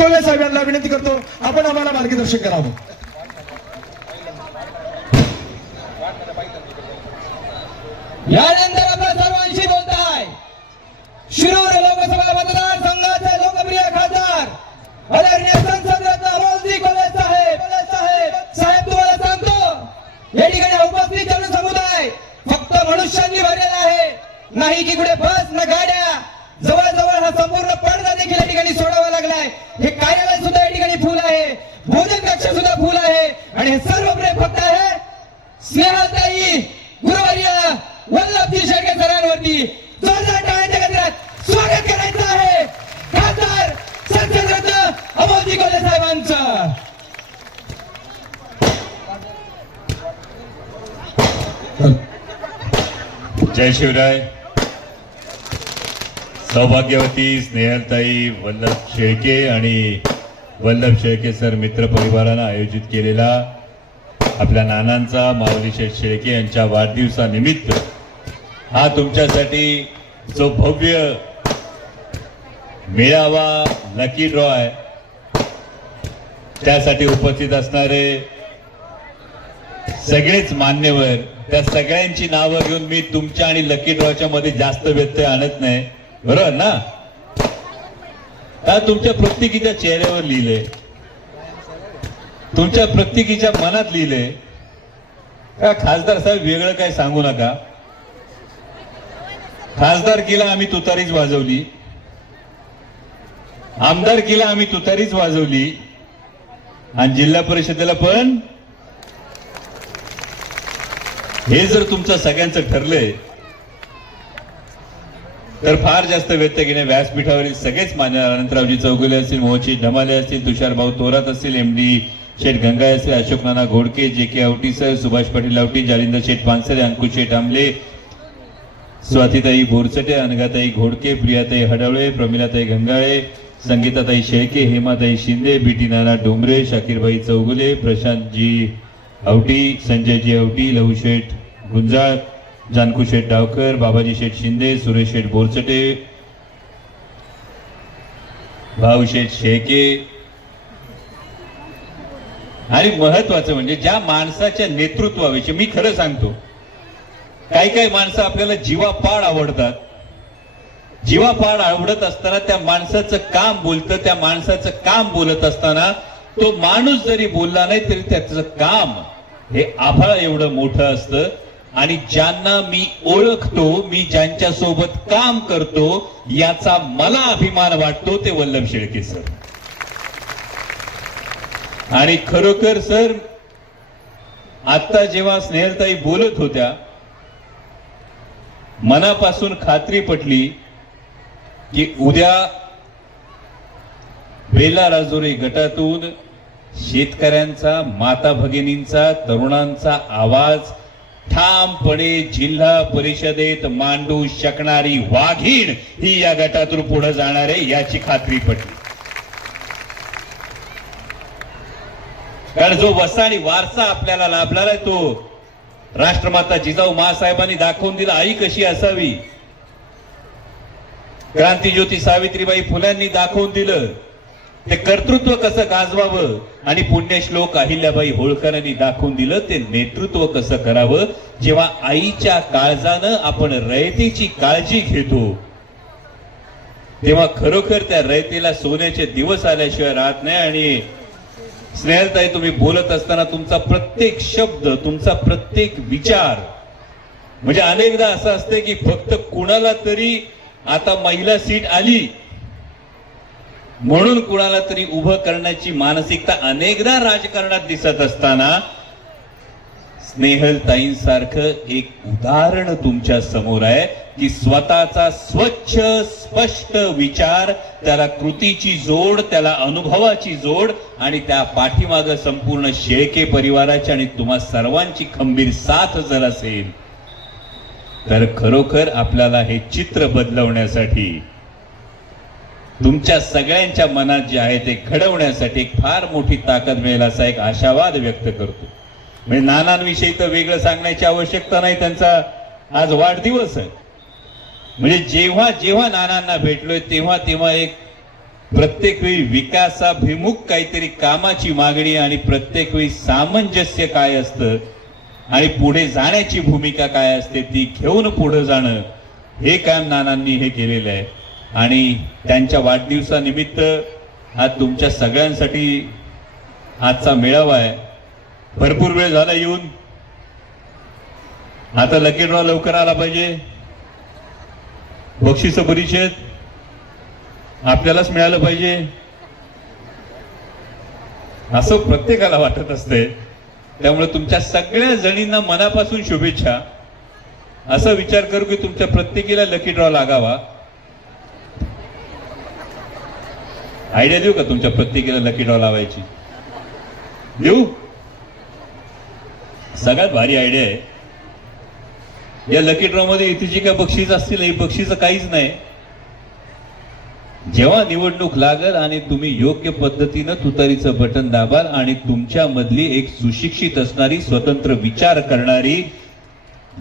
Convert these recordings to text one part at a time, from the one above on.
कोले साहेब यांना विनंती करतो आपण आम्हाला मार्गदर्शन करावं यानंतर आपण सर्वांशी बोलत बोलताय शिरूर लोकसभा संघाचे लोकप्रिय खासदार आदरणीय संसदरत्न रोजी कोले साहेब साहेब साहेब तुम्हाला सांगतो या ठिकाणी उपस्थित जनसमुदाय फक्त मनुष्यांनी भरलेला आहे नाही की कुठे बस आणि सर्व प्रेम फक्त आहे स्नेहताई गुरुवर्य वल्लभजी शेळके सरांवरती जोरदार टाळ्यांच्या गजरात स्वागत करायचं आहे खासदार संसदरत्न अमोलजी कोले साहेबांचं जय शिवराय सौभाग्यवती स्नेहलताई वल्लभ शेळके आणि वल्लभ शेळके सर मित्र परिवारानं आयोजित केलेला आपल्या नानांचा माऊली शेळके यांच्या वाढदिवसानिमित्त हा तुमच्यासाठी जो भव्य मेळावा लकी ड्रॉ आहे त्यासाठी उपस्थित असणारे सगळेच मान्यवर त्या सगळ्यांची नावं घेऊन मी तुमच्या आणि लकी ड्रॉच्या मध्ये जास्त व्यत्यय आणत नाही बरोबर ना हा तुमच्या प्रत्येकीच्या चेहऱ्यावर लिहिले तुमच्या प्रत्येकीच्या मनात लिहिले खासदार साहेब वेगळं काय सांगू नका खासदार केला आम्ही तुतारीच वाजवली आमदार केला आम्ही तुतारीच वाजवली आणि जिल्हा परिषदेला पण हे जर तुमचं सगळ्यांचं ठरलंय तर फार जास्त व्यक्त केले व्यासपीठावरील सगळेच मान्य अनंतरावजी चौगुले असतील मोहची धमाले असतील तुषार भाऊ तोरात असतील एम डी शेठ गंगाय असेल Ashok Nana Ghodke J K Awati sir Subhash Patil Awati Jalinder Sheth Pansare Ankush Sheth Amale Swatitai Borchate Angatai Ghodke Priyatai Hadwale Pramilatai Gangale Sangitatai Shelke Hematai Shinde B T Nana Dombare Shakirbai Chougule Prashantji Awati Sanjayji Awati Sheth Gunjal Janku Sheth Dawkar Babaji Sheth Shinde Suresh Sheth Borchate Bhau Sheth Sheke आणि महत्वाचं म्हणजे ज्या माणसाच्या नेतृत्वाविषयी मी खरं सांगतो काही काही माणसं आपल्याला जीवापाड आवडतात जीवापाड आवडत असताना त्या माणसाचं काम बोलतं त्या माणसाचं काम बोलत असताना तो माणूस जरी बोलला नाही तरी त्याचं काम हे आभाळ एवढं मोठं असतं आणि ज्यांना मी ओळखतो मी ज्यांच्या सोबत काम करतो याचा मला अभिमान वाटतो ते वल्लभ शेळके सर आणि खरोखर सर आता जेव्हा स्नेहलताई बोलत होत्या मनापासून खात्री पटली की उद्या वेला राजोरे गटातून शेतकऱ्यांचा माता भगिनींचा तरुणांचा आवाज ठामपणे जिल्हा परिषदेत मांडू शकणारी वाघीण ही या गटातून पुढे जाणार आहे याची खात्री पटली कारण जो वसा आणि वारसा आपल्याला लाभणार आहे तो राष्ट्रमाता जिजाऊ महासाहेबांनी दाखवून दिला आई कशी असावी क्रांती सावित्रीबाई फुल्यांनी दाखवून दिलं ते कर्तृत्व कसं गाजवावं आणि पुण्य श्लोक अहिल्याबाई होळकरांनी दाखवून दिलं ते नेतृत्व कसं करावं जेव्हा आईच्या काळजानं आपण रयतेची काळजी घेतो तेव्हा खरोखर त्या रयतेला सोन्याचे दिवस आल्याशिवाय राहत नाही आणि स्नेहलताई तुम्ही बोलत असताना तुमचा प्रत्येक शब्द तुमचा प्रत्येक विचार म्हणजे अनेकदा असं असते की फक्त कुणाला तरी आता महिला सीट आली म्हणून कुणाला तरी उभं करण्याची मानसिकता अनेकदा राजकारणात दिसत असताना सारखं एक उदाहरण तुमच्या समोर आहे की स्वतःचा स्वच्छ स्पष्ट विचार त्याला कृतीची जोड त्याला अनुभवाची जोड आणि त्या पाठीमाग संपूर्ण शेळके परिवाराची आणि तुम्हा सर्वांची खंबीर साथ जर असेल तर खरोखर आपल्याला हे चित्र बदलवण्यासाठी तुमच्या सगळ्यांच्या मनात जे आहे ते घडवण्यासाठी एक फार मोठी ताकद मिळेल असा एक आशावाद व्यक्त करतो म्हणजे नानांविषयी तर वेगळं सांगण्याची आवश्यकता नाही त्यांचा आज वाढदिवस आहे म्हणजे जेव्हा जेव्हा नानांना भेटलोय तेव्हा तेव्हा एक प्रत्येक वेळी विकासाभिमुख काहीतरी कामाची मागणी आणि प्रत्येक वेळी सामंजस्य काय असतं आणि पुढे जाण्याची भूमिका काय असते ती घेऊन पुढे जाणं हे काम नानांनी हे केलेलं आहे आणि त्यांच्या वाढदिवसानिमित्त हा तुमच्या सगळ्यांसाठी आजचा मेळावा आहे भरपूर वेळ झाला येऊन आता लकी ड्रॉ लवकर आला पाहिजे बक्षीस परिषद आपल्यालाच मिळालं पाहिजे असं प्रत्येकाला वाटत असते त्यामुळे तुमच्या सगळ्या जणींना मनापासून शुभेच्छा असा विचार करू की तुमच्या प्रत्येकीला लकी ड्रॉ लागावा आयडिया देऊ का तुमच्या प्रत्येकीला लकी डॉ लावायची देऊ सगळ्यात भारी आयडिया आहे या लकी ड्रॉ मध्ये इथे जी काय बक्षीस असतील हे बक्षीस काहीच नाही जेव्हा निवडणूक लागल आणि तुम्ही योग्य पद्धतीनं तुतारीचं बटन दाबाल आणि तुमच्या मधली एक सुशिक्षित असणारी स्वतंत्र विचार करणारी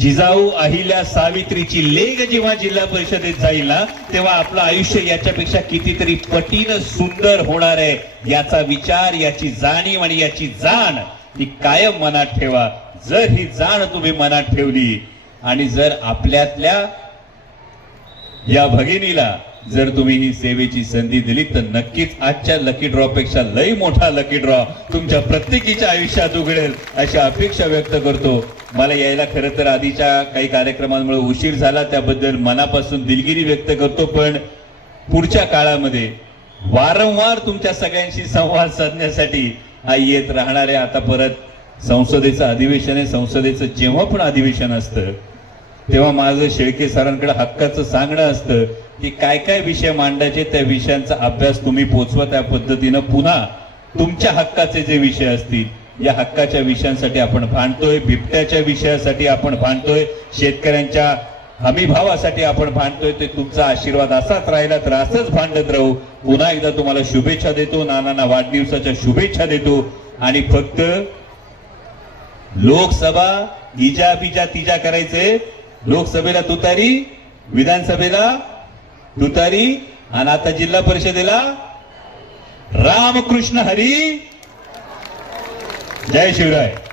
जिजाऊ अहिल्या सावित्रीची लेख जेव्हा जिल्हा परिषदेत जाईल ना तेव्हा आपलं आयुष्य याच्यापेक्षा कितीतरी पटीन सुंदर होणार आहे याचा विचार याची जाणीव आणि याची जाण ही कायम मनात ठेवा जर ही जाण तुम्ही मनात ठेवली आणि जर आपल्यातल्या या भगिनीला जर तुम्ही ही सेवेची संधी दिली तर नक्कीच आजच्या लकी ड्रॉ पेक्षा लई मोठा लकी ड्रॉ तुमच्या प्रत्येकीच्या आयुष्यात उघडेल अशी अपेक्षा व्यक्त करतो मला यायला खरं तर आधीच्या काही कार्यक्रमांमुळे उशीर झाला त्याबद्दल मनापासून दिलगिरी व्यक्त करतो पण पुढच्या काळामध्ये वारंवार तुमच्या सगळ्यांशी संवाद साधण्यासाठी हा येत राहणार आहे आता परत संसदेचं अधिवेशन आहे संसदेचं जेव्हा पण अधिवेशन असतं तेव्हा माझं शेळके सरांकडे हक्काचं सांगणं असतं की काय काय विषय मांडायचे त्या विषयांचा अभ्यास तुम्ही पोचवा त्या पद्धतीनं पुन्हा तुमच्या हक्काचे जे विषय असतील या हक्काच्या विषयांसाठी आपण भांडतोय बिबट्याच्या विषयासाठी आपण भांडतोय शेतकऱ्यांच्या हमी भावासाठी आपण भांडतोय ते तुमचा आशीर्वाद असाच राहिला तर असंच भांडत राहू पुन्हा एकदा तुम्हाला शुभेच्छा देतो नाना ना वाढदिवसाच्या शुभेच्छा देतो आणि फक्त लोकसभा इजा बिजा तिजा करायचे लोकसभेला तुतारी विधानसभेला दुतारी आणि आता जिल्हा परिषदेला रामकृष्ण हरी जय शिवराय